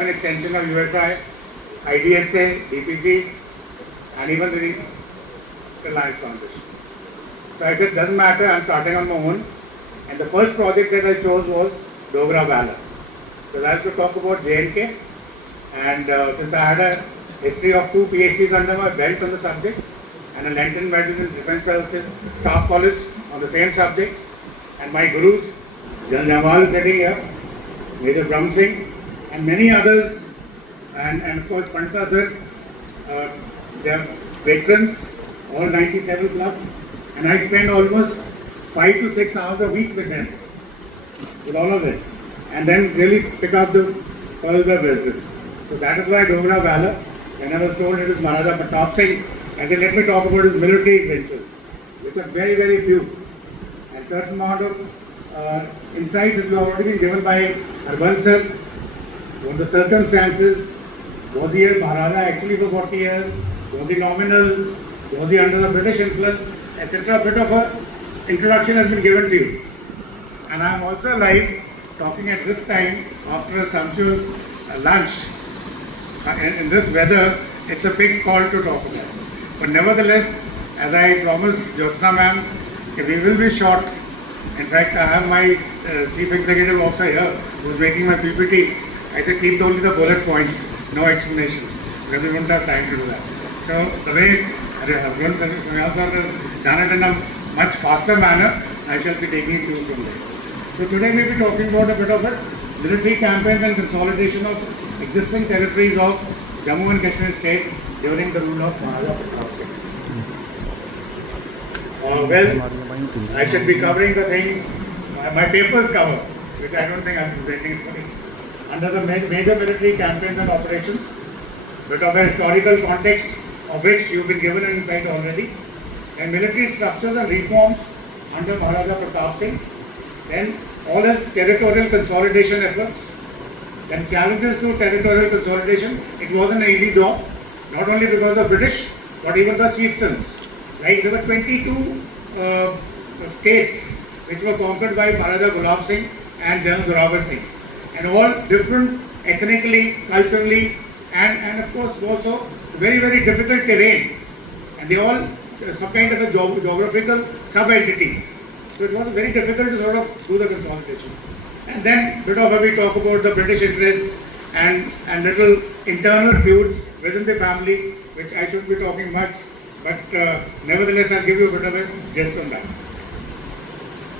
an extension of USI, IDSA, DPG, and even the Reliance Foundation. So I said, doesn't matter, I'm starting on my own. And the first project that I chose was Dogra Valor. So I should talk about J&K. And since I had a history of 2 PhDs under my belt on the subject, and a Lenten medal in Defence Services Staff College on the same subject, and my gurus, Jan Jamal sitting here, Major Brahm Singh, and many others, and of course Pandita sir, they are veterans, all 97 plus, and I spend almost 5 to 6 hours a week with them, with all of them, and then really pick up the pearls of wisdom. So that is why Dogra Valor. When I was told it is Maharaja Pratap Singh, I said let me talk about his military adventures, which are very, very few, and certain amount of insights that were already been given by Aravalli sir. What the circumstances, was he a Maharaja actually for 40 years, was he nominal, was he under the British influence, etc. A bit of a introduction has been given to you. And I am also alive talking at this time after a sumptuous lunch. In this weather, it's a big call to talk about. But nevertheless, as I promised Jyotsna ma'am, we will be short. In fact, I have my Chief Executive Officer here who is making my PPT. I said keep only the bullet points, no explanations, because we won't have time to do that. So the way Raghuvan Sanyal sir has done it in a much faster manner, I shall be taking it to you from there. So today we will be talking about a bit of a military campaigns and consolidation of existing territories of Jammu and Kashmir state during the rule of Maharaja Pratap Singh. Well, I should be covering the thing, my papers cover, which I don't think I'm presenting today. Under the major military campaigns and operations, bit of a historical context of which you've been given an insight already, and military structures and reforms under Maharaja Pratap Singh, then all his territorial consolidation efforts, then challenges to territorial consolidation. It wasn't an easy job, not only because of British, but even the chieftains. Like there were 22 states which were conquered by Maharaja Gulab Singh and General Zorawar Singh, and all different ethnically, culturally, and of course also very, very difficult terrain, and they all some kind of a geographical sub-entities. So it was very difficult to sort of do the consolidation. And then bit of we talk about the British interest and little internal feuds within the family, which I shouldn't be talking much, but nevertheless I'll give you a bit of a gist on that.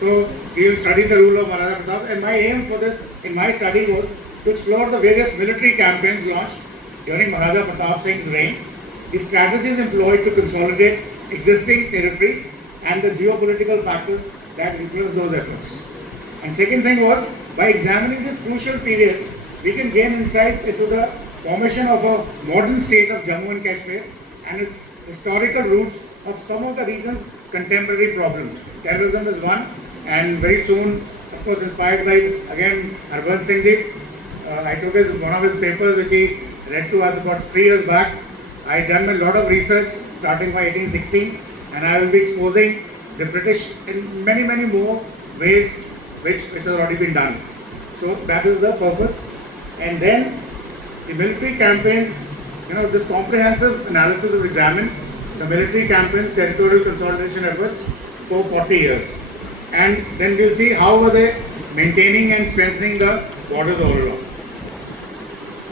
So we will study the rule of Maharaja Pratap, and my aim for this in my study was to explore the various military campaigns launched during Maharaja Pratap Singh's reign, the strategies employed to consolidate existing territories, and the geopolitical factors that influence those efforts. And second thing was, by examining this crucial period, we can gain insights into the formation of a modern state of Jammu and Kashmir and its historical roots of some of the region's contemporary problems. Terrorism is one, and very soon, of course, inspired by, again, Harbans Singh Ji. I took one of his papers which he read to us about 3 years back. I done a lot of research starting by 1816, and I will be exposing the British in many, many more ways which has already been done. So that is the purpose. And then the military campaigns, this comprehensive analysis will examine the military campaigns, territorial consolidation efforts for 40 years. And then we'll see how were they maintaining and strengthening the borders all along.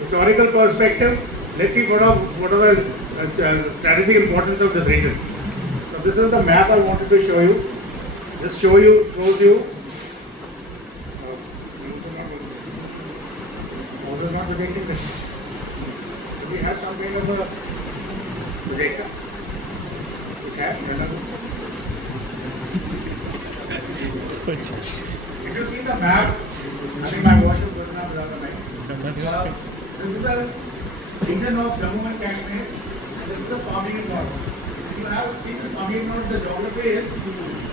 Historical perspective, let's see what are the strategic importance of this region. So this is the map I wanted to show you. Just shows you. Also not projecting this. We have some kind of a projector. Which have another. If you see the map, I think my watch is good enough to have a light. This is the region of Jammu and Kashmir, and this is the Pamir North. You have seen this Pamir North, the geography is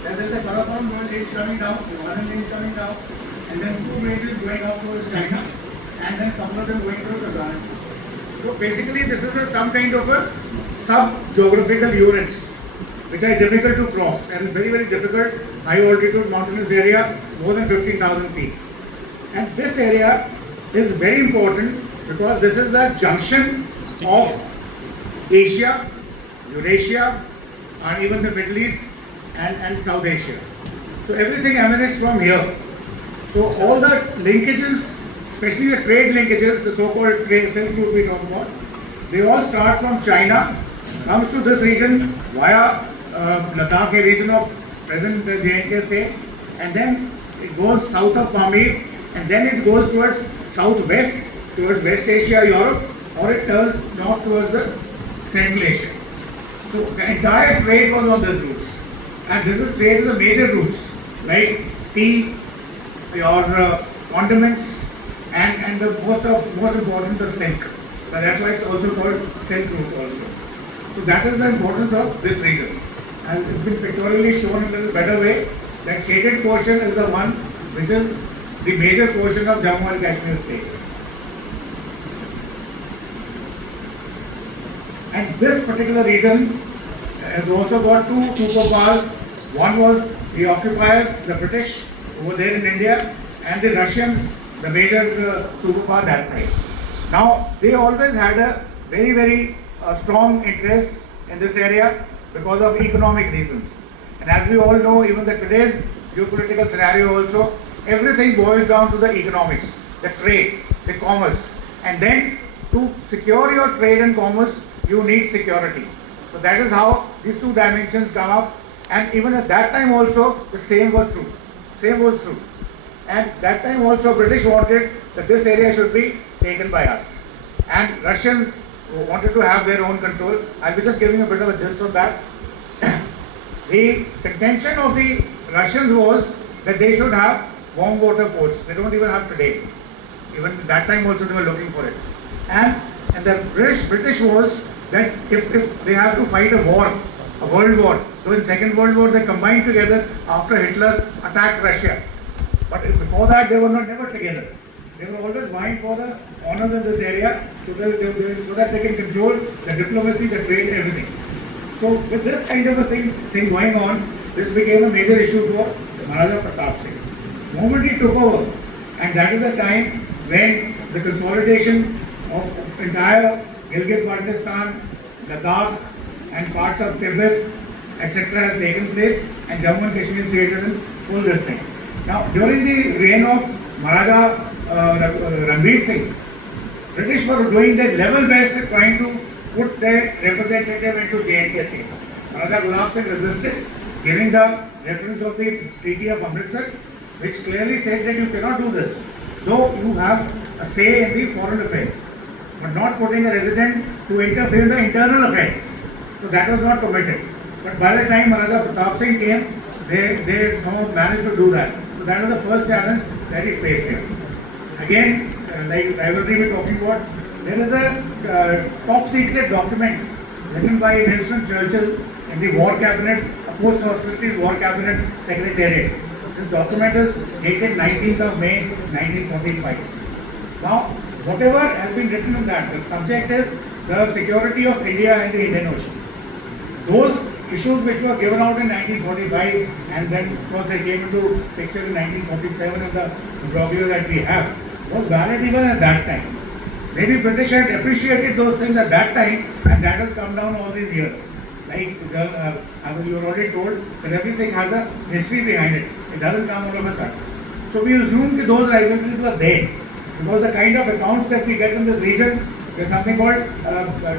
that there is a Karakoram range coming down, one range coming down, and then 2 ranges going up towards China, and then a couple of them going towards Afghanistan. So basically this is some kind of a sub-geographical units which are difficult to cross, and very, very difficult, high altitude mountainous area, more than 15,000 feet. And this area is very important because this is the junction of Asia, Eurasia, and even the Middle East and South Asia. So everything emanates from here. So all the linkages, especially the trade linkages, the so-called trade Silk Route we talk about, they all start from China, comes to this region via Ladakh, a region of present J&K state, and then it goes south of Pamir, and then it goes towards southwest, towards West Asia, Europe, or it turns north towards the Central Asia. So the entire trade was on this route, and this is trade is the major routes like tea, your condiments, and the most important the silk. So that's why it's also called Silk Route also. So that is the importance of this region, and it's been pictorially shown in a better way that shaded portion is the one which is the major portion of Jammu and Kashmir state. And this particular region has also got two superpowers. One was the occupiers, the British, who were there in India, and the Russians, the major superpower that side. Now, they always had a very strong interest in this area because of economic reasons. And as we all know, even the today's geopolitical scenario also, everything boils down to the economics, the trade, the commerce. And then to secure your trade and commerce, you need security. So that is how these two dimensions come up. And even at that time also, the same was true. Same was true. And that time also British wanted that this area should be taken by us. And Russians wanted to have their own control. I'll be just giving a bit of a gist of that. The contention of the Russians was that they should have warm water ports. They don't even have today. Even at that time also they were looking for it. And the British was that if they have to fight a war, a world war, so in Second World War they combined together after Hitler attacked Russia. But before that they were never together. They were always vying for the honors in this area so that they can control the diplomacy, the trade, everything. So with this kind of a thing going on, this became a major issue for Maharaja Pratap Singh. The moment he took over, and that is the time when the consolidation of entire Gilgit-Baltistan, Ladakh and parts of Tibet, etc. has taken place, and Jammu and Kashmir state is in full this thing. Now, during the reign of Maharaja Ranveer Singh, British were doing their level best at trying to put their representative into J&K state. Maharaja Pratap Singh resisted, giving the reference of the Treaty of Amritsar, which clearly said that you cannot do this, though you have a say in the foreign affairs, but not putting a resident to interfere in the internal affairs. So that was not permitted. But by the time Maharaja Pratap Singh came, they somehow managed to do that. So that was the first challenge that he faced here. Again, like rivalry we're talking about, there is a top secret document written by Winston Churchill in the War Cabinet, a post-hostilities War Cabinet Secretariat. This document is dated 19th of May 1945. Now, whatever has been written in that, the subject is the security of India and the Indian Ocean. Those issues which were given out in 1945 and then of course they came into picture in 1947 in the brochure that we have, was valid even at that time. Maybe British had appreciated those things at that time, and that has come down all these years. Like you were already told that everything has a history behind it. It doesn't come all of a sudden. So we assume that those rivalries were there. Because the kind of accounts that we get in this region, there's something called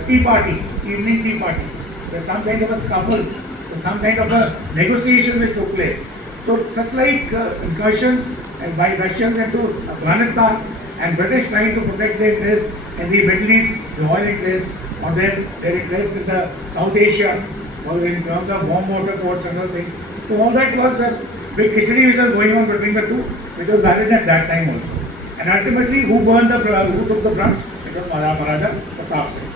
tea party, evening tea party. There's some kind of a scuffle, there's some kind of a negotiation which took place. So such like incursions by Russians into Afghanistan and British trying to protect their interests in the Middle East, the oil interests, or their interests in the South Asia, or in terms of warm water ports and other things. So all that was a big khichdi which was going on between the two, which was valid at that time also. And ultimately, who took the brunt? It was Maharaja Pratap Singh.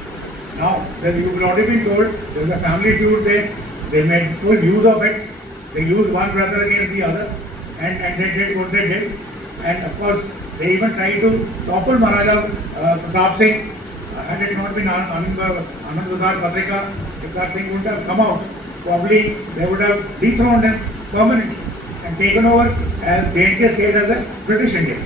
Now, you will already be told there is a family feud there. They made full use of it. They used one brother against the other, and they did what they did. And of course, they even tried to topple Maharaja Pratap Singh. Had it not been Anand Bazar Patrika, if that thing would have come out, probably they would have dethroned him permanently and taken over as J&K state as a British India.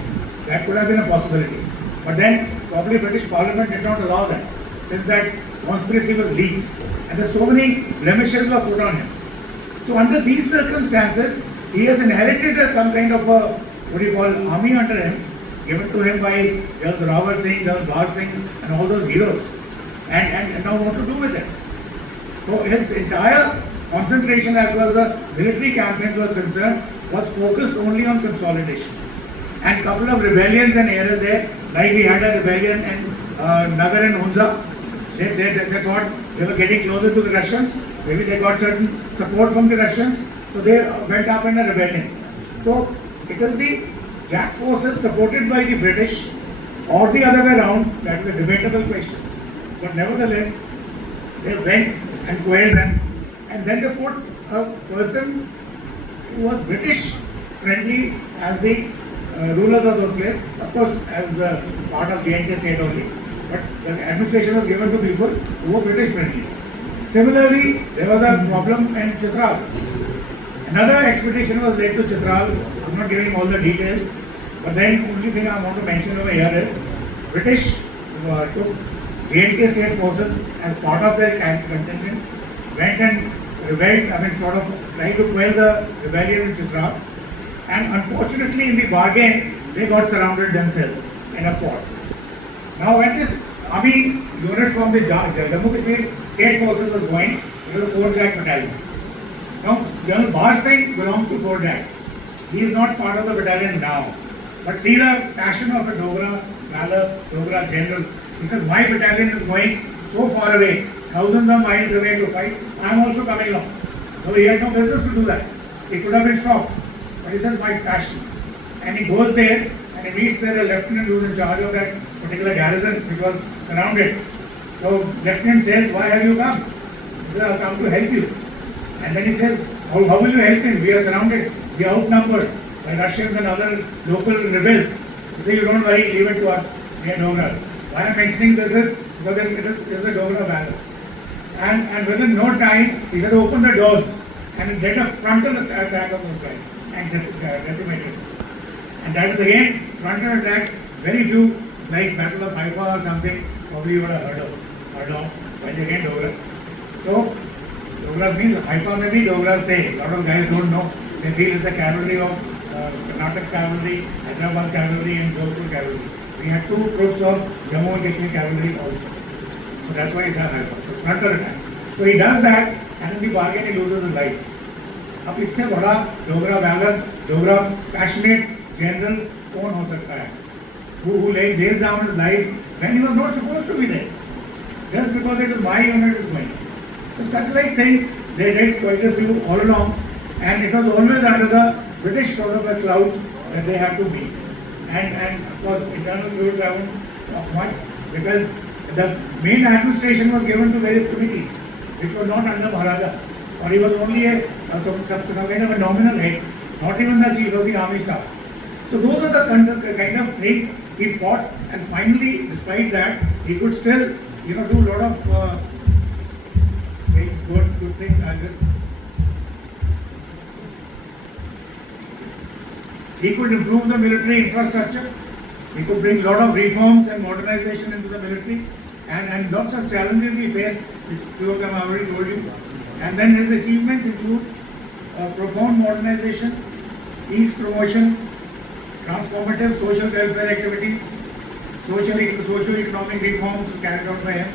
That could have been a possibility. But then probably British Parliament did not allow that, since that conspiracy was leaked. And there's so many blemishes were put on him. So under these circumstances, he has inherited some kind of a, what do you call, army under him, given to him by Aravalli Singh, Bhaz Singh, and all those heroes. And now what to do with it? So his entire concentration as far as the military campaigns was concerned was focused only on consolidation. And a couple of rebellions and here and there, like we had a rebellion in Nagar and Hunza. They thought they were getting closer to the Russians. Maybe they got certain support from the Russians. So they went up in a rebellion. So it is the Jack forces supported by the British or the other way around. That is a debatable question. But nevertheless, they went and quelled them. And then they put a person who was British friendly as the rulers of those places, of course, as part of J&K state only. But the administration was given to people who were British friendly. Similarly, there was a problem in Chittorgarh. Another expedition was led to Chittorgarh. I'm not giving all the details, but then only thing I want to mention over here is British took J&K state forces as part of their contingent, went and rebelled, sort of tried to quell the rebellion in Chittorgarh. And unfortunately, in the bargain, they got surrounded themselves in a fort. Now, when this army unit from the Jammu Kashmir state forces was going, it was a 4th battalion. Now, General Bhaz Singh belongs to 4th. He is not part of the battalion now. But see the passion of a Dogra valor, Dogra general. He says, my battalion is going so far away, thousands of miles away to fight. I am also coming along. So he had no business to do that. He could have been stopped. But he says, my passion. And he goes there and he meets there a lieutenant who was in charge of that particular garrison which was surrounded. So lieutenant says, why have you come? He says, I've come to help you. And then he says, how will you help him? We are surrounded. We are outnumbered by Russians and other local rebels. He says, you don't worry, leave it to us. We are Dogras. Why I'm mentioning this is because it is a Dogra valor. And within no time, he said, open the doors and get a frontal attack of those guys and decimated. And that is again, frontal attacks, very few, like Battle of Haifa or something, probably you would have heard of, but again Dogras. So, Dogras means Haifa may be Dogras say. A lot of guys don't know. They feel it's a cavalry of Karnataka cavalry, Hyderabad cavalry and Jodhpur cavalry. We had 2 troops of Jammu and Kashmir cavalry also. So that's why he said Haifa. So frontal attack. So he does that and in the bargain he loses his life. अब इससे बड़ा Dogra valour, Dogra passionate general कौन हो सकता है? Who lays down his life when he was not supposed to be there, just because it is my unit is going. So such like things they did quite a few all along, and it was always under the British sort of a cloud that they had to be. And of course internal feuds I won't talk much because the main administration was given to various committees which were not under Maharaja. Or he was only some kind of a nominal head, not even the chief of the army staff. So those are the kind of things he fought, and finally, despite that, he could still, do a lot of things, good things. He could improve the military infrastructure. He could bring a lot of reforms and modernization into the military, and lots of challenges he faced, which few of them I already told you. And then his achievements include profound modernization, peace promotion, transformative social welfare activities, socio-economic reforms carried out by him,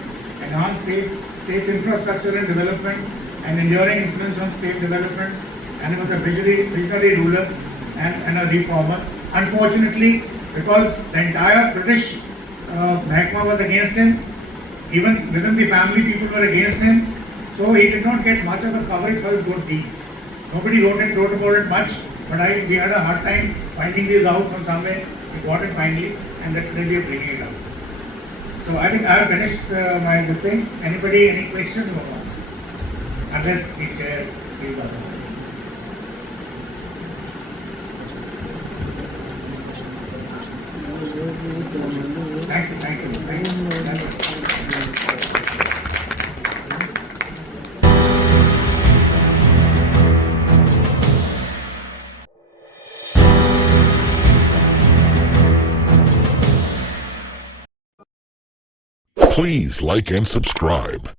enhanced state's infrastructure and development, and enduring influence on state development, and he was a visionary ruler and a reformer. Unfortunately, because the entire British Mahkama was against him, even within the family people were against him, so he did not get much of a coverage for his good deeds. Nobody wrote about it much, but we had a hard time finding this out from somewhere. We got it finally, and that today we are bringing it out. So I think I have finished this thing. Anybody, any questions or not? Unless the chair gives up. Thank you. Please like and subscribe.